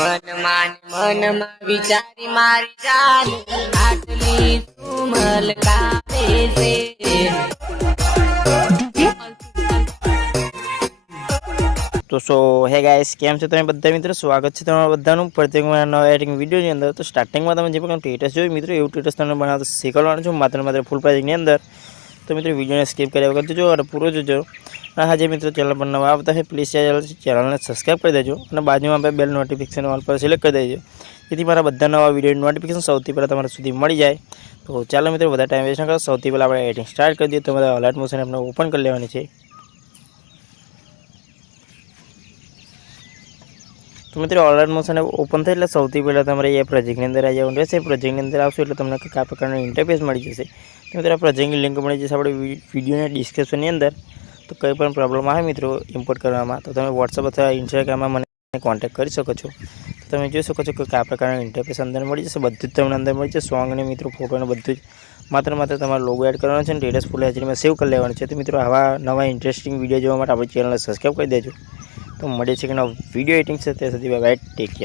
મનમાં વિચારી મારી જાન આટલી સુમલ કાવે છે। तो सो है गाइस केम छे तमे बधा मित्रों स्वागत है तमारा बधानुं प्रत्येक नवा एडिटिंग वीडियो नी अंदर। तो स्टार्टिंग में तमे जे पण स्टेटस जोयुं मित्रों एवुं स्टेटस तमने बनावता शीखवाडवानुं छुं मात्र फूल प्राइस नी अंदर। तो मित्रों वीडियो ने स्किप कर्या वगर जोजो अने पूरो जोजो। अने हाजे मित्रों चैनल पर नवा आवता है प्लीज चैनल ने सब्सक्राइब कर देजो अने बाजुमां आपणे बेल नोटिफिकेशन ऑल पर सिलेक्ट कर देजो जेथी मारा बधा नवा वीडियो नोटिफिकेशन सौथी पहला तमारा सुधी मळी जाय। तो चालो मित्रों बधा टाइम वेस्ट न करो सौथी पहला आपणे एडिटिंग स्टार्ट कर दीए। तो बधा अलर्ट मोशन आपणे ओपन कर लेवानी छे। तो मित्रों अलर्ट मोशन ओपन थे सौथी पहला तमारे ये प्रोजेक्ट अंदर आ जाए रहेशे। प्रोजेक्ट अंदर आवशो एटले तमने आ प्रकारनो इंटरफेस मळी जशे। तो मित्रों प्रोजेक्ट लिंक मळी जशे आपणे विडियो डिस्क्रिप्शन अंदर। तो कोई पण प्रॉब्लम आए मित्रों इम्पोर्ट करवामां तो तमे व्हाट्सएप अथवा इंस्टाग्राम में मने कॉन्टेक्ट करी सको छो। तो तमे जोई सको छो कि आ प्रकारनो इंटरफेस अंदर मळी जशे। बधुं ज तमने अंदर मळी जशे सॉन्ग ने मित्रों फोटो ने बधुं ज मात्र तमारे लोगो एड करवानो छे। स्टेटस फूल एचडी में सेव कर लेवानो छे। तो मित्रों आवा नवा इंटरेस्टिंग वीडियो जोवा माटे आपणी चेनल ने सब्सक्राइब कर देजो। तो मळे छे कि नवा वीडियो एडिटिंग से त्यां सुधी बाय बाय टेक केयर।